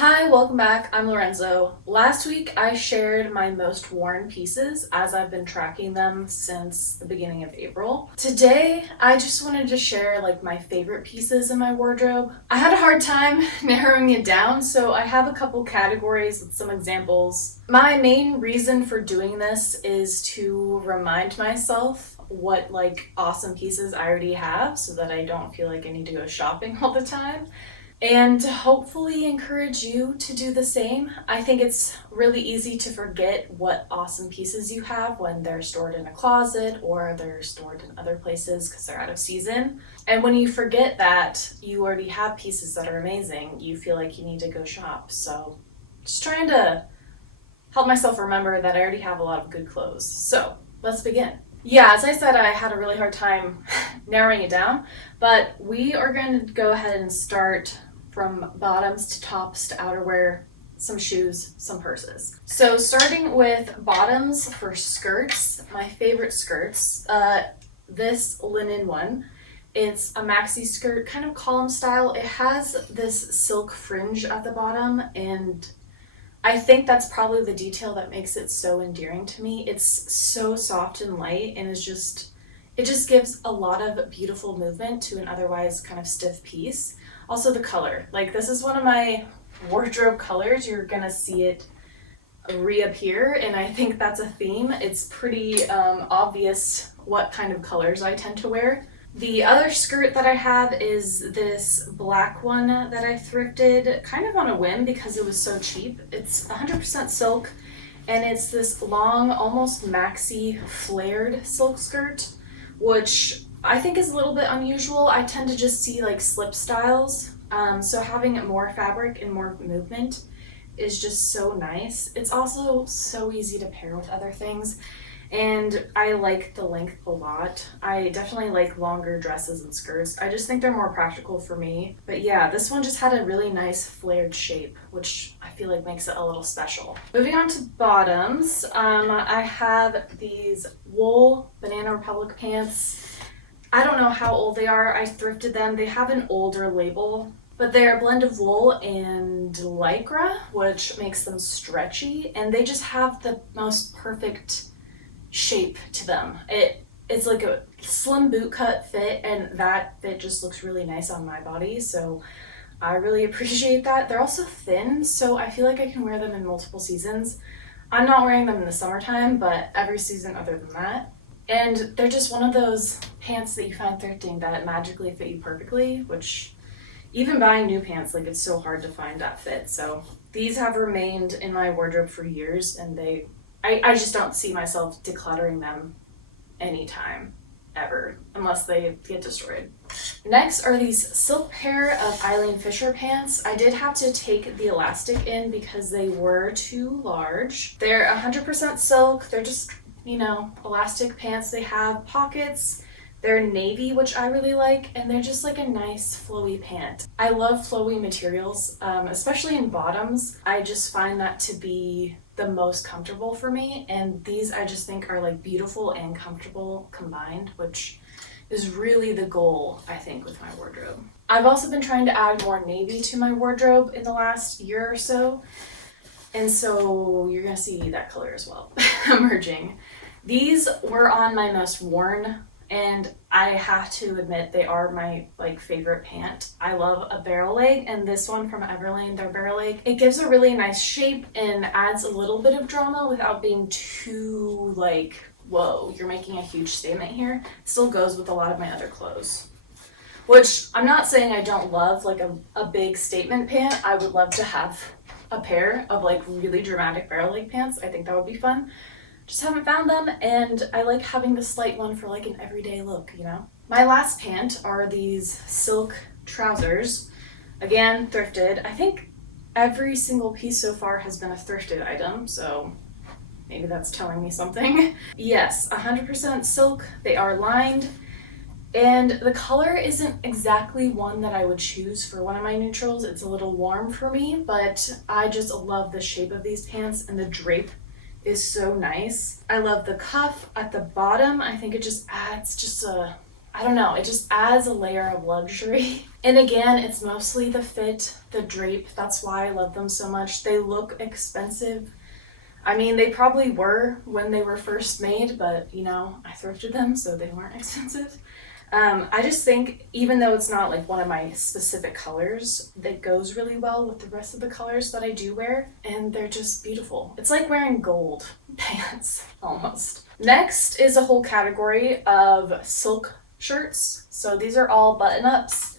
Hi, welcome back. I'm Lorenzo. Last week I shared my most worn pieces as I've been tracking them since the beginning of April. Today I just wanted to share my favorite pieces in my wardrobe. I had a hard time narrowing it down, so I have a couple categories with some examples. My main reason for doing this is to remind myself what awesome pieces I already have so that I don't feel like I need to go shopping all the time, and hopefully encourage you to do the same. I think it's really easy to forget what awesome pieces you have when they're stored in a closet or they're stored in other places because they're out of season. And when you forget that you already have pieces that are amazing, you feel like you need to go shop. So just trying to help myself remember that I already have a lot of good clothes. So let's begin. Yeah, as I said, I had a really hard time narrowing it down, but we are going to go ahead and start from bottoms to tops to outerwear, some shoes, some purses. So starting with bottoms for skirts, my favorite skirts, this linen one. It's a maxi skirt, kind of column style. It has this silk fringe at the bottom, and I think that's probably the detail that makes it so endearing to me. It's so soft and light, and it just gives a lot of beautiful movement to an otherwise kind of stiff piece. Also the color, this is one of my wardrobe colors. You're gonna see it reappear, and I think that's a theme. It's pretty obvious what kind of colors I tend to wear. The other skirt that I have is this black one that I thrifted kind of on a whim because it was so cheap. It's 100% silk, and it's this long, almost maxi flared silk skirt, which I think is a little bit unusual. I tend to just see slip styles, so having more fabric and more movement is just so nice. It's also so easy to pair with other things, and I like the length a lot. I definitely like longer dresses and skirts. I just think they're more practical for me. But yeah, this one just had a really nice flared shape, which I feel like makes it a little special. Moving on to bottoms, I have these wool Banana Republic pants. I don't know how old they are. I thrifted them. They have an older label, but they're a blend of wool and lycra, which makes them stretchy, and they just have the most perfect shape to them. It's like a slim boot cut fit, and that fit just looks really nice on my body, so I really appreciate that. They're also thin, so I feel like I can wear them in multiple seasons. I'm not wearing them in the summertime, but every season other than that. And they're just one of those pants that you find thrifting that magically fit you perfectly, which even buying new pants, it's so hard to find that fit. So these have remained in my wardrobe for years, and I just don't see myself decluttering them anytime, ever, unless they get destroyed. Next are these silk pair of Eileen Fisher pants. I did have to take the elastic in because they were too large. They're 100% silk. They're just elastic pants. They have pockets. They're navy, which I really like, and they're just a nice flowy pant. I love flowy materials, especially in bottoms. I just find that to be the most comfortable for me, and these I just think are beautiful and comfortable combined, which is really the goal, I think, with my wardrobe. I've also been trying to add more navy to my wardrobe in the last year or so, and so you're gonna see that color as well emerging. These were on my most worn, and I have to admit they are my favorite pant. I love a barrel leg, and this one from Everlane, their barrel leg, it gives a really nice shape and adds a little bit of drama without being too whoa, you're making a huge statement here. It still goes with a lot of my other clothes. Which I'm not saying I don't love a big statement pant. I would love to have a pair of really dramatic barrel leg pants. I think that would be fun. Just haven't found them, and I like having the slight one for an everyday look, My last pant are these silk trousers. Again, thrifted. I think every single piece so far has been a thrifted item, so maybe that's telling me something. Yes, 100% silk. They are lined, and the color isn't exactly one that I would choose for one of my neutrals. It's a little warm for me, but I just love the shape of these pants, and the drape is so nice. I love the cuff at the bottom. I think it just adds just a I don't know, it just adds a layer of luxury. And again, it's mostly the fit, the drape. That's why I love them so much. They look expensive. I mean, they probably were when they were first made, but you know, I thrifted them, so they weren't expensive. I just think, even though it's not like one of my specific colors, that goes really well with the rest of the colors that I do wear, and they're just beautiful. It's like wearing gold pants, almost. Next is a whole category of silk shirts. So these are all button-ups,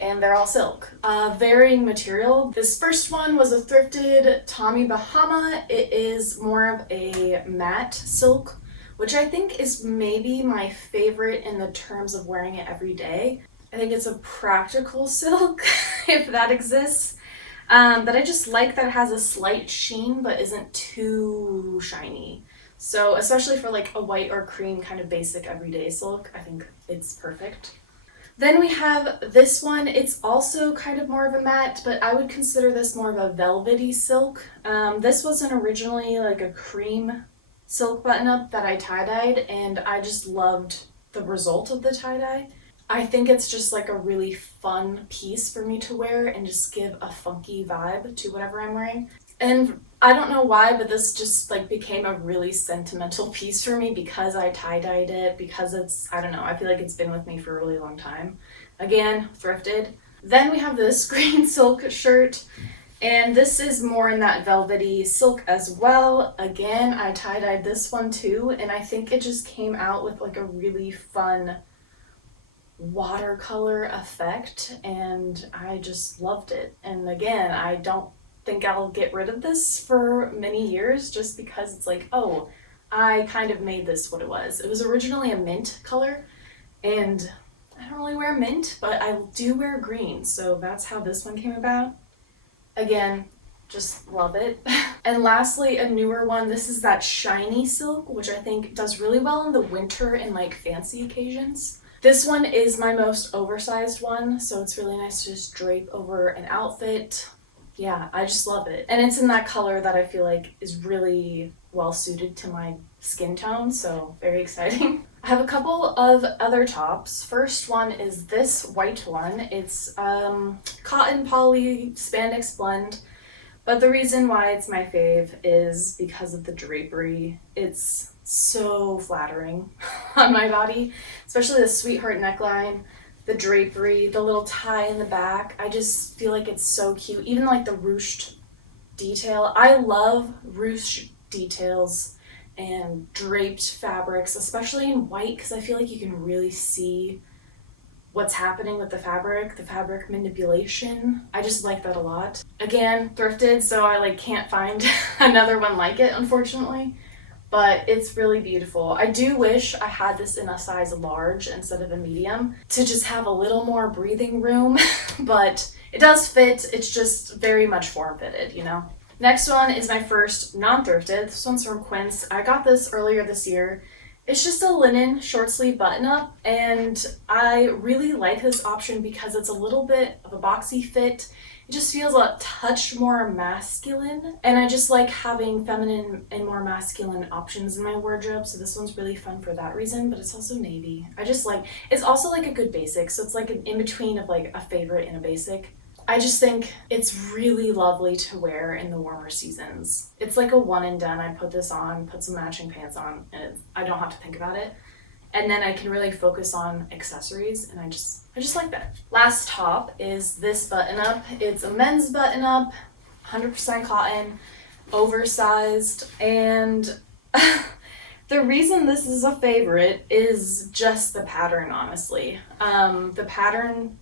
and they're all silk. Varying material. This first one was a thrifted Tommy Bahama. It is more of a matte silk, which I think is maybe my favorite in the terms of wearing it every day. I think it's a practical silk, if that exists. But I just like that it has a slight sheen but isn't too shiny. So especially for like a white or cream kind of basic everyday silk, I think it's perfect. Then we have this one. It's also kind of more of a matte, but I would consider this more of a velvety silk. This wasn't originally like a cream silk button-up that I tie-dyed, and I just loved the result of the tie-dye. I think it's just like a really fun piece for me to wear and just give a funky vibe to whatever I'm wearing. And I don't know why, but this just like became a really sentimental piece for me because I tie-dyed it, because it's, I don't know, I feel like it's been with me for a really long time. Again, thrifted. Then we have this green silk shirt, and this is more in that velvety silk as well. Again, I tie-dyed this one too, and I think it just came out with like a really fun watercolor effect, and I just loved it. And again, I don't think I'll get rid of this for many years just because it's like, oh, I kind of made this what it was. It was originally a mint color, and I don't really wear mint, but I do wear green, so that's how this one came about. Again, just love it. And lastly, a newer one. This is that shiny silk, which I think does really well in the winter and like fancy occasions. This one is my most oversized one, so it's really nice to just drape over an outfit. Yeah, I just love it. And it's in that color that I feel like is really well suited to my skin tone, so very exciting. I have a couple of other tops. First one is this white one. It's cotton poly spandex blend, but the reason why it's my fave is because of the drapery. It's so flattering on my body, especially the sweetheart neckline, the drapery, the little tie in the back. I just feel like it's so cute. Even like the ruched detail. I love ruched details and draped fabrics, especially in white, because I feel like you can really see what's happening with the fabric manipulation. I just like that a lot. Again, thrifted, so I like can't find another one like it, unfortunately. But it's really beautiful. I do wish I had this in a size large instead of a medium to just have a little more breathing room, but it does fit. It's just very much form-fitted, you know? Next one is my first non-thrifted. This one's from Quince. I got this earlier this year. It's just a linen short sleeve button up, and I really like this option because it's a little bit of a boxy fit. It just feels a touch more masculine, and I just like having feminine and more masculine options in my wardrobe, so this one's really fun for that reason, but it's also navy. I just like, it's also like a good basic, so it's like an in-between of like a favorite and a basic. I just think it's really lovely to wear in the warmer seasons. It's like a one and done. I put this on, put some matching pants on, and I don't have to think about it. And then I can really focus on accessories, and I just like that. Last top is this button up. It's a men's button up, 100% cotton, oversized, and the reason this is a favorite is just the pattern, honestly. The pattern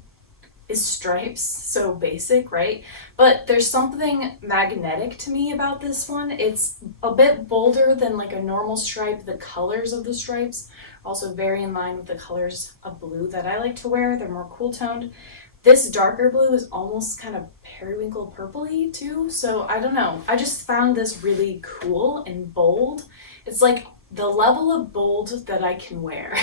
is stripes, so basic, right? But there's something magnetic to me about this one. It's a bit bolder than like a normal stripe. The colors of the stripes are also very in line with the colors of blue that I like to wear. They're more cool toned. This darker blue is almost kind of periwinkle purpley too, so I don't know. I just found this really cool and bold. It's like the level of bold that I can wear.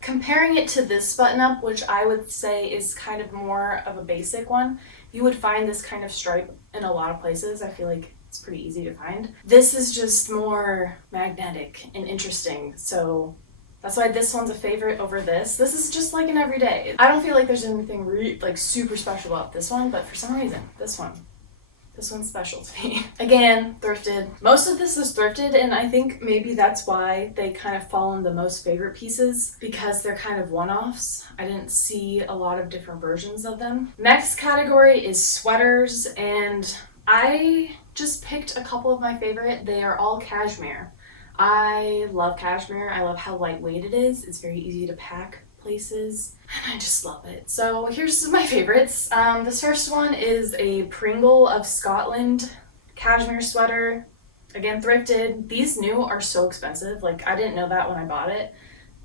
Comparing it to this button up, which I would say is kind of more of a basic one, you would find this kind of stripe in a lot of places. I feel like it's pretty easy to find. This is just more magnetic and interesting, so That's why this one's a favorite over this. This is just like an everyday. I don't feel like there's anything like super special about this one, but for some reason, this one's special to me. Again, thrifted. Most of this is thrifted, and I think maybe that's why they kind of fall in the most favorite pieces, because they're kind of one-offs. I didn't see a lot of different versions of them. Next category is sweaters, and I just picked a couple of my favorite. They are all cashmere. I love cashmere. I love how lightweight it is. It's very easy to pack places, and I just love it. So here's my favorites. This first one is a Pringle of Scotland cashmere sweater. Again, thrifted. These new are so expensive. Like, I didn't know that when I bought it.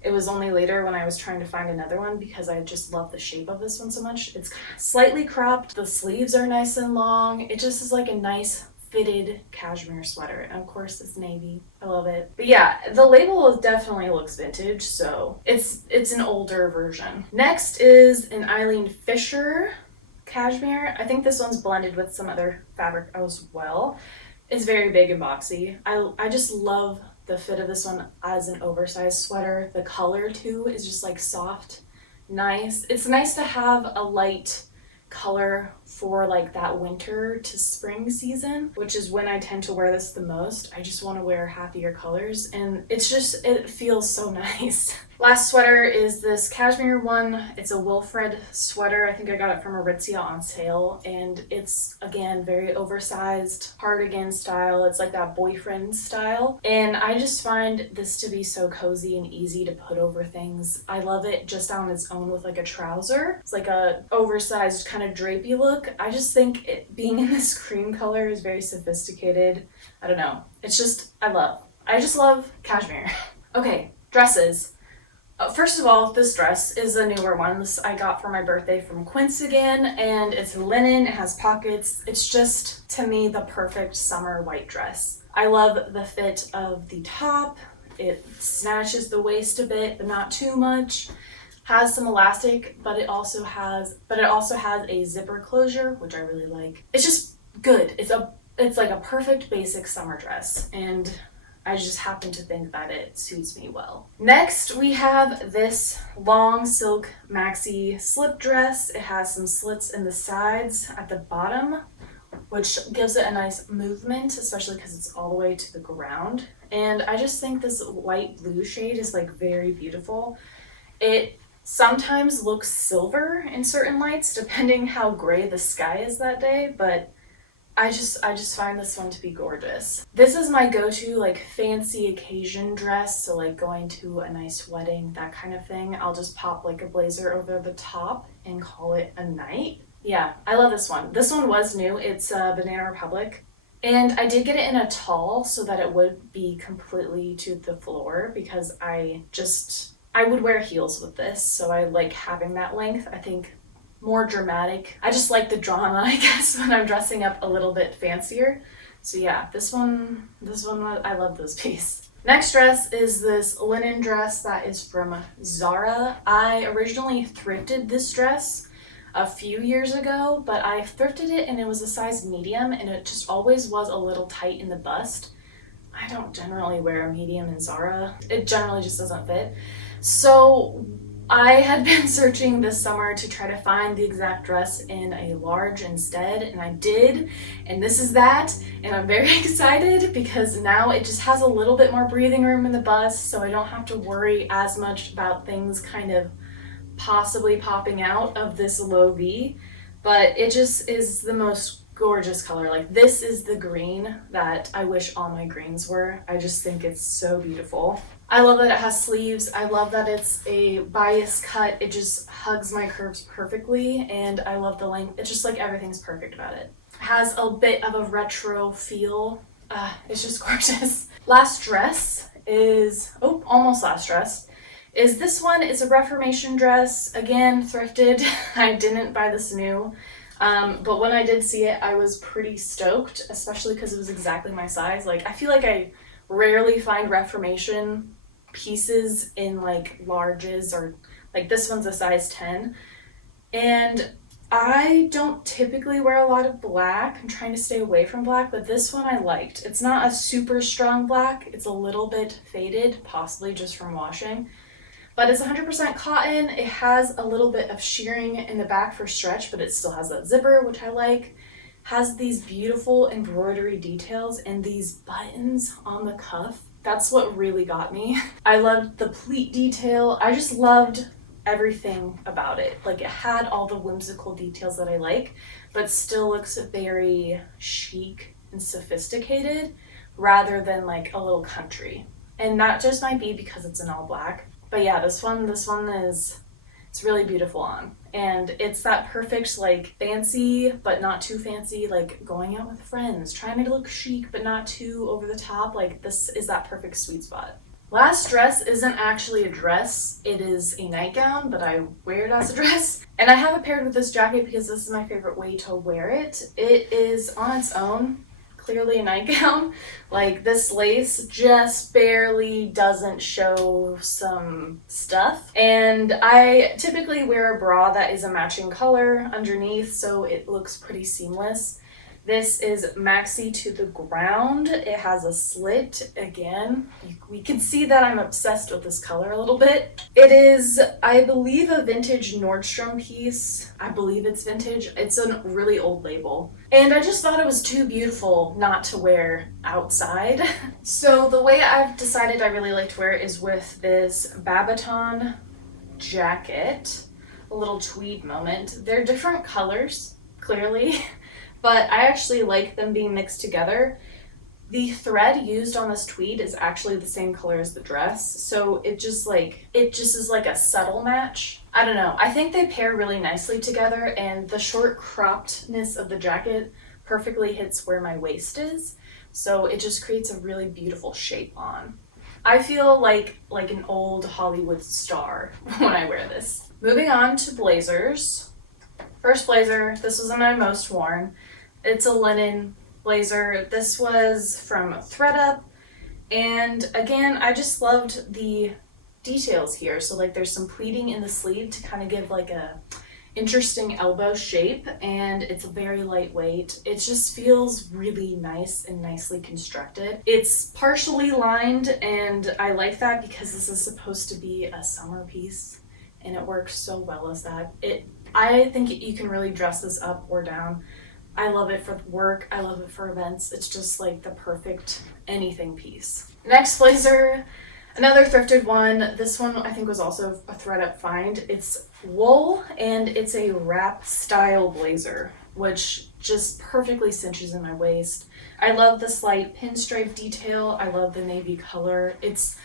It was only later when I was trying to find another one, because I just love the shape of this one so much. It's slightly cropped. The sleeves are nice and long. It just is like a nice fitted cashmere sweater, and of course it's navy. I love it. But yeah, the label definitely looks vintage, so it's an older version. Next is an Eileen Fisher cashmere. I think this one's blended with some other fabric as well. It's very big and boxy. I just love the fit of this one as an oversized sweater. The color too is just like soft, nice. It's nice to have a light color for like that winter to spring season, which is when I tend to wear this the most. I just want to wear happier colors, and it feels so nice. Last sweater is this cashmere one. It's a Wilfred sweater. I think I got it from Aritzia on sale, and it's again very oversized cardigan style. It's like that boyfriend style, and I just find this to be so cozy and easy to put over things. I love it just on its own with like a trouser. It's like a oversized kind of drapey look. I just think it being in this cream color is very sophisticated. I don't know. It's just, I just love cashmere. Okay, dresses. First of all, this dress is a newer one. This I got for my birthday from Quince again, and it's linen, it has pockets. It's just, to me, the perfect summer white dress. I love the fit of the top. It snatches the waist a bit, but not too much. Has some elastic, but it also has a zipper closure, which I really like. It's just good. It's like a perfect basic summer dress, and I just happen to think that it suits me well. Next, we have this long silk maxi slip dress. It has some slits in the sides at the bottom, which gives it a nice movement, especially because it's all the way to the ground. And I just think this light blue shade is like very beautiful. It sometimes looks silver in certain lights, depending how gray the sky is that day, but I just find this one to be gorgeous. This is my go-to like fancy occasion dress, so like going to a nice wedding, that kind of thing. I'll just pop like a blazer over the top and call it a night. Yeah, I love this one. This one was new. It's Banana Republic. And I did get it in a tall so that it would be completely to the floor, because I would wear heels with this, so I like having that length. I think more dramatic. I just like the drama, I guess, when I'm dressing up a little bit fancier. So yeah, this one, I love this piece. Next dress is this linen dress that is from Zara. I originally thrifted this dress a few years ago, but I thrifted it and it was a size medium, and it just always was a little tight in the bust. I don't generally wear a medium in Zara. It generally just doesn't fit. So I had been searching this summer to try to find the exact dress in a large instead, and I did, and this is that, and I'm very excited because now it just has a little bit more breathing room in the bust, so I don't have to worry as much about things kind of possibly popping out of this low V, but it just is the most gorgeous color. Like, this is the green that I wish all my greens were. I just think it's so beautiful. I love that it has sleeves. I love that it's a bias cut. It just hugs my curves perfectly, and I love the length. It's just like everything's perfect about it. It has a bit of a retro feel. It's just gorgeous. Last dress is, almost last dress, is this one. It's a Reformation dress. Again, thrifted. I didn't buy this new. But when I did see it, I was pretty stoked, especially because it was exactly my size. Like, I feel like I rarely find Reformation pieces in like larges, or like this one's a size 10. And I don't typically wear a lot of black. I'm trying to stay away from black, but this one I liked. It's not a super strong black. It's a little bit faded, possibly just from washing. But it's 100% cotton. It has a little bit of shearing in the back for stretch, but it still has that zipper, which I like. Has these beautiful embroidery details and these buttons on the cuff. That's what really got me. I loved the pleat detail. I just loved everything about it. Like, it had all the whimsical details that I like, but still looks very chic and sophisticated rather than like a little country. And that just might be because it's in all black. But yeah, this one is, it's really beautiful on. And it's that perfect, like, fancy but not too fancy, like going out with friends, trying to look chic but not too over the top. Like, this is that perfect sweet spot. Last dress isn't actually a dress, it is a nightgown, but I wear it as a dress. And I have it paired with this jacket because this is my favorite way to wear it. It is on its own clearly a nightgown. Like, this lace just barely doesn't show some stuff. And I typically wear a bra that is a matching color underneath, so it looks pretty seamless. This is maxi to the ground. It has a slit. Again, we can see that I'm obsessed with this color a little bit. It is, I believe, a vintage Nordstrom piece. I believe it's vintage. It's a really old label. And I just thought it was too beautiful not to wear outside. So the way I've decided I really like to wear it is with this Babaton jacket, a little tweed moment. They're different colors, clearly. But I actually like them being mixed together. The thread used on this tweed is actually the same color as the dress, so it just is like a subtle match. I don't know. I think they pair really nicely together, and the short croppedness of the jacket perfectly hits where my waist is, so it just creates a really beautiful shape on. I feel like an old Hollywood star when I wear this. Moving on to blazers. First blazer, this was my most worn. It's a linen blazer. This was from ThredUp, and again, I just loved the details here. So like, there's some pleating in the sleeve to kind of give like a interesting elbow shape, and it's very lightweight. It just feels really nice and nicely constructed. It's partially lined, and I like that because this is supposed to be a summer piece, and it works so well as that. I think you can really dress this up or down. I love it for work. I love it for events. It's just like the perfect anything piece. Next blazer, another thrifted one. This one I think was also a ThredUp find. It's wool, and it's a wrap style blazer, which just perfectly cinches in my waist. I love the slight pinstripe detail. I love the navy color. It's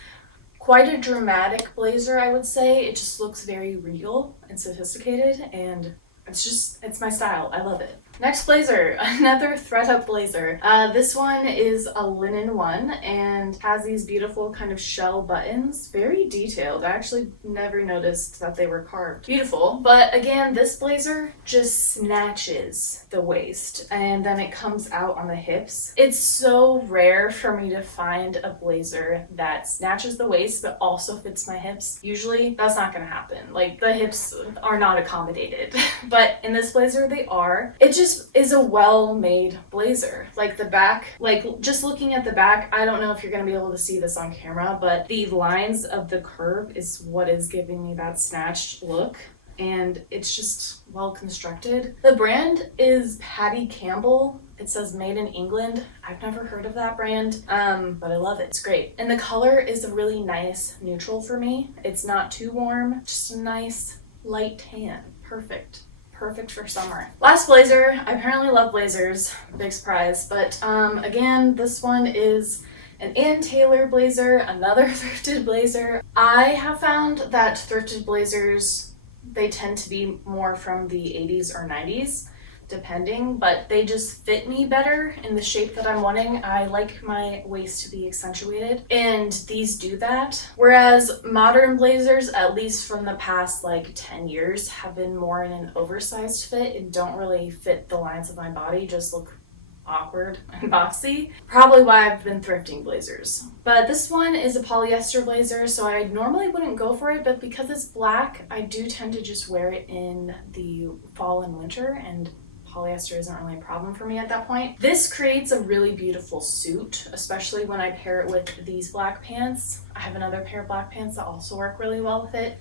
quite a dramatic blazer, I would say. It just looks very regal and sophisticated, and it's my style. I love it. Next blazer, another ThredUp blazer. This one is a linen one and has these beautiful kind of shell buttons. Very detailed. I actually never noticed that they were carved. Beautiful. But again, this blazer just snatches the waist, and then it comes out on the hips. It's so rare for me to find a blazer that snatches the waist but also fits my hips. Usually that's not gonna happen. Like, the hips are not accommodated. But in this blazer they are. It just is a well-made blazer. Like, the back, like, just looking at the back, I don't know if you're gonna be able to see this on camera, but the lines of the curve is what is giving me that snatched look, and it's just well constructed. The brand is Patty Campbell. It says made in England. I've never heard of that brand, but I love it. It's great. And the color is a really nice neutral for me. It's not too warm, just a nice light tan. Perfect for summer. Last blazer. I apparently love blazers. Big surprise. But again, this one is an Ann Taylor blazer, another thrifted blazer. I have found that thrifted blazers, they tend to be more from the 80s or 90s, depending, but they just fit me better in the shape that I'm wanting. I like my waist to be accentuated, and these do that. Whereas modern blazers, at least from the past like 10 years, have been more in an oversized fit and don't really fit the lines of my body, just look awkward and boxy. Probably why I've been thrifting blazers. But this one is a polyester blazer, so I normally wouldn't go for it, but because it's black, I do tend to just wear it in the fall and winter, and polyester isn't really a problem for me at that point. This creates a really beautiful suit, especially when I pair it with these black pants. I have another pair of black pants that also work really well with it.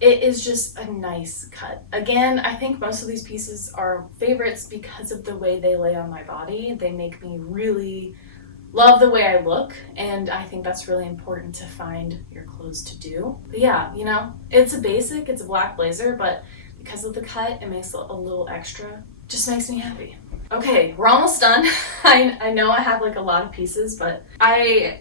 It is just a nice cut. Again, I think most of these pieces are favorites because of the way they lay on my body. They make me really love the way I look, and I think that's really important to find your clothes to do. But yeah, you know, it's a basic, it's a black blazer, but because of the cut, it makes it a little extra. Just makes me happy. Okay, we're almost done. I know I have like a lot of pieces, but I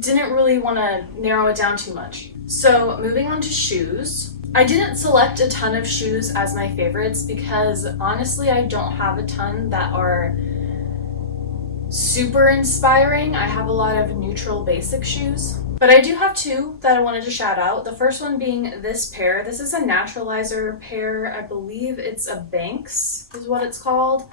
didn't really want to narrow it down too much. So moving on to shoes. I didn't select a ton of shoes as my favorites because honestly I don't have a ton that are super inspiring. I have a lot of neutral basic shoes, but I do have two that I wanted to shout out. The first one being this pair. This is a naturalizer pair. I believe it's a Banks is what it's called.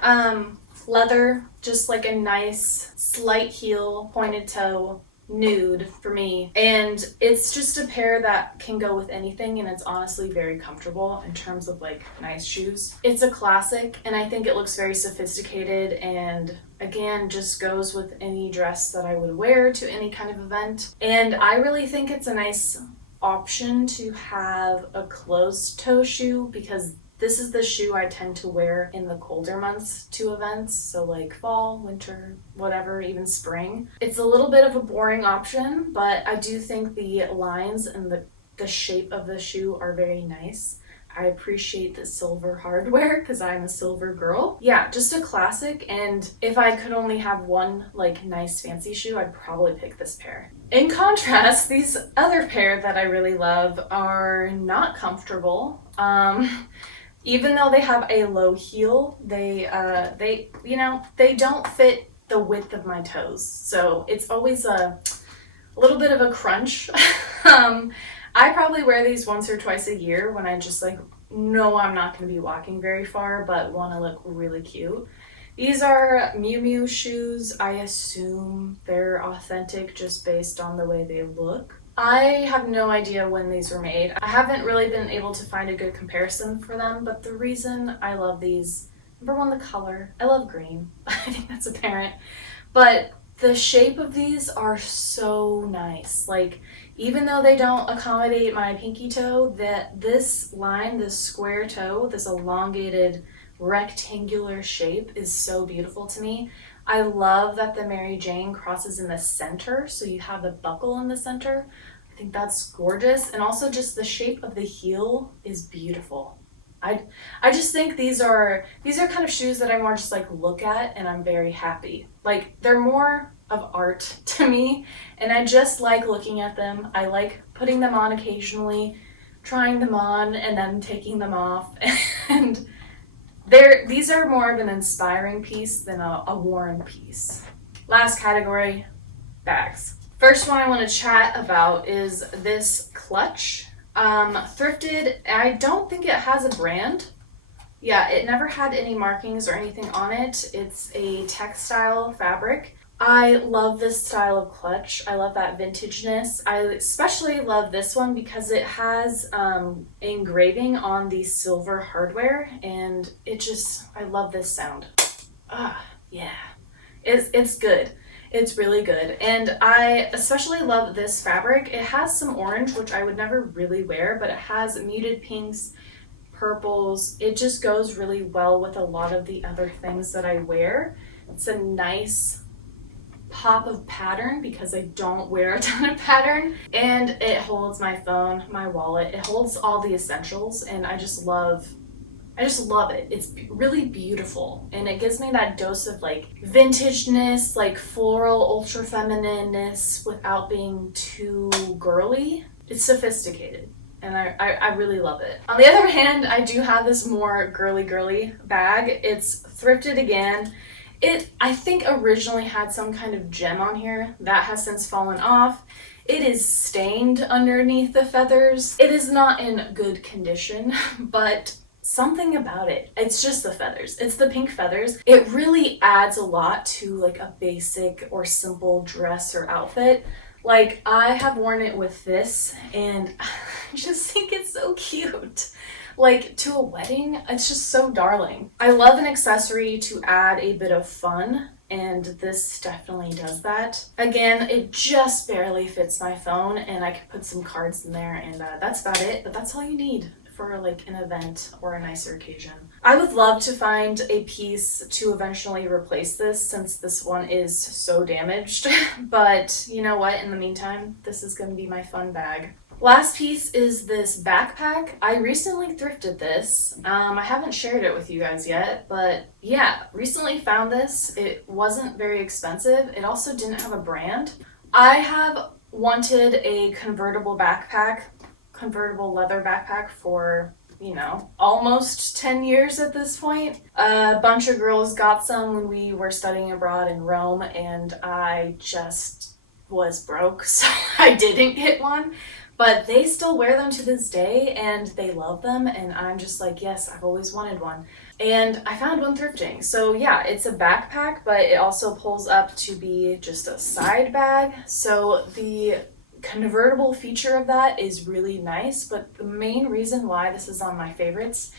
Leather, just like a nice slight heel, pointed toe, nude for me, and it's just a pair that can go with anything, and it's honestly very comfortable in terms of like nice shoes. It's a classic, and I think it looks very sophisticated, and again just goes with any dress that I would wear to any kind of event. And I really think it's a nice option to have a closed toe shoe because this is the shoe I tend to wear in the colder months to events, so like fall, winter, whatever, even spring. It's a little bit of a boring option, but I do think the lines and the shape of the shoe are very nice. I appreciate the silver hardware because I'm a silver girl. Yeah, just a classic, and if I could only have one like nice fancy shoe, I'd probably pick this pair. In contrast, these other pair that I really love are not comfortable. Even though they have a low heel, they don't fit the width of my toes. So it's always a little bit of a crunch. I probably wear these once or twice a year when I just like know I'm not going to be walking very far but want to look really cute. These are Miu Miu shoes. I assume they're authentic just based on the way they look. I have no idea when these were made. I haven't really been able to find a good comparison for them, but the reason I love these, number one, the color. I love green. I think that's apparent. But the shape of these are so nice. Like, even though they don't accommodate my pinky toe, this line, this square toe, this elongated rectangular shape is so beautiful to me. I love that the Mary Jane crosses in the center, so you have the buckle in the center. I think that's gorgeous, and also just the shape of the heel is beautiful. I just think these are kind of shoes that I more just like look at and I'm very happy. Like, they're more of art to me, and I just like looking at them. I like putting them on occasionally, trying them on, and then taking them off, and these are more of an inspiring piece than a worn piece. Last category, bags. First one I want to chat about is this clutch. Thrifted. I don't think it has a brand. Yeah, it never had any markings or anything on it. It's a textile fabric. I love this style of clutch. I love that vintageness. I especially love this one because it has engraving on the silver hardware, and I love this sound. Yeah. It's good. It's really good. And I especially love this fabric. It has some orange, which I would never really wear, but it has muted pinks, purples. It just goes really well with a lot of the other things that I wear. It's a nice pop of pattern because I don't wear a ton of pattern, and it holds my phone, my wallet. It holds all the essentials, and I just love it. It's really beautiful, and it gives me that dose of like vintageness, like floral, ultra feminineness without being too girly. It's sophisticated, and I really love it. On the other hand, I do have this more girly bag. It's thrifted again. It, I think, originally had some kind of gem on here that has since fallen off. It is stained underneath the feathers. It is not in good condition, but something about it. It's just the feathers. It's the pink feathers. It really adds a lot to like a basic or simple dress or outfit. Like, I have worn it with this, and I just think it's so cute. Like to a wedding, it's just so darling. I love an accessory to add a bit of fun, and this definitely does that. Again, it just barely fits my phone, and I could put some cards in there, and that's about it, but that's all you need for like an event or a nicer occasion. I would love to find a piece to eventually replace this since this one is so damaged, but you know what, in the meantime, this is going to be my fun bag. Last piece is this backpack. I recently thrifted this. I haven't shared it with you guys yet, but yeah, recently found this. It wasn't very expensive. It also didn't have a brand. I have wanted a convertible leather backpack for, almost 10 years at this point. A bunch of girls got some when we were studying abroad in Rome, and I just was broke, so I didn't get one. But they still wear them to this day and they love them, and I'm just like, yes, I've always wanted one. And I found one thrifting. So yeah, it's a backpack, but it also pulls up to be just a side bag. So the convertible feature of that is really nice, but the main reason why this is on my favorites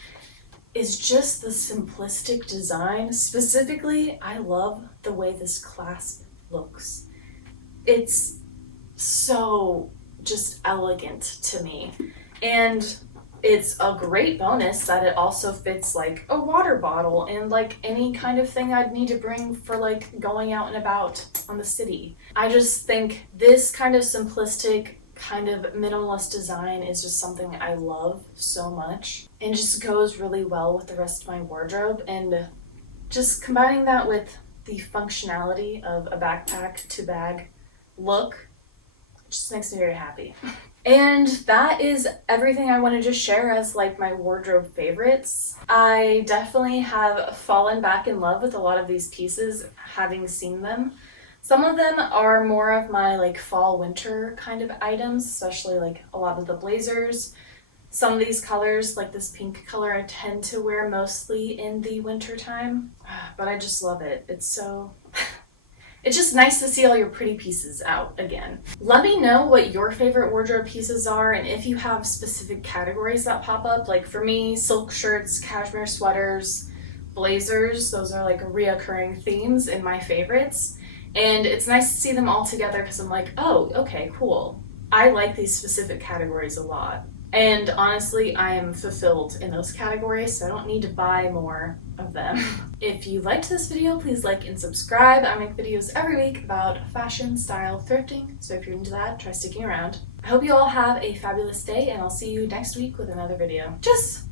is just the simplistic design. Specifically, I love the way this clasp looks. It's so just elegant to me. And it's a great bonus that it also fits like a water bottle and like any kind of thing I'd need to bring for like going out and about on the city. I just think this kind of simplistic, kind of minimalist design is just something I love so much and just goes really well with the rest of my wardrobe. And just combining that with the functionality of a backpack to bag look just makes me very happy. And that is everything I want to just share as like my wardrobe favorites. I definitely have fallen back in love with a lot of these pieces having seen them. Some of them are more of my like fall winter kind of items, especially like a lot of the blazers. Some of these colors, like this pink color, I tend to wear mostly in the winter time, but I just love it. It's just nice to see all your pretty pieces out again. Let me know what your favorite wardrobe pieces are and if you have specific categories that pop up. Like for me, silk shirts, cashmere sweaters, blazers, those are like reoccurring themes in my favorites. And it's nice to see them all together because I'm like, oh, okay, cool. I like these specific categories a lot. And honestly, I am fulfilled in those categories, so I don't need to buy more of them. If you liked this video, please like and subscribe. I make videos every week about fashion, style, thrifting, so if you're into that, try sticking around. I hope you all have a fabulous day, and I'll see you next week with another video. Tschüss!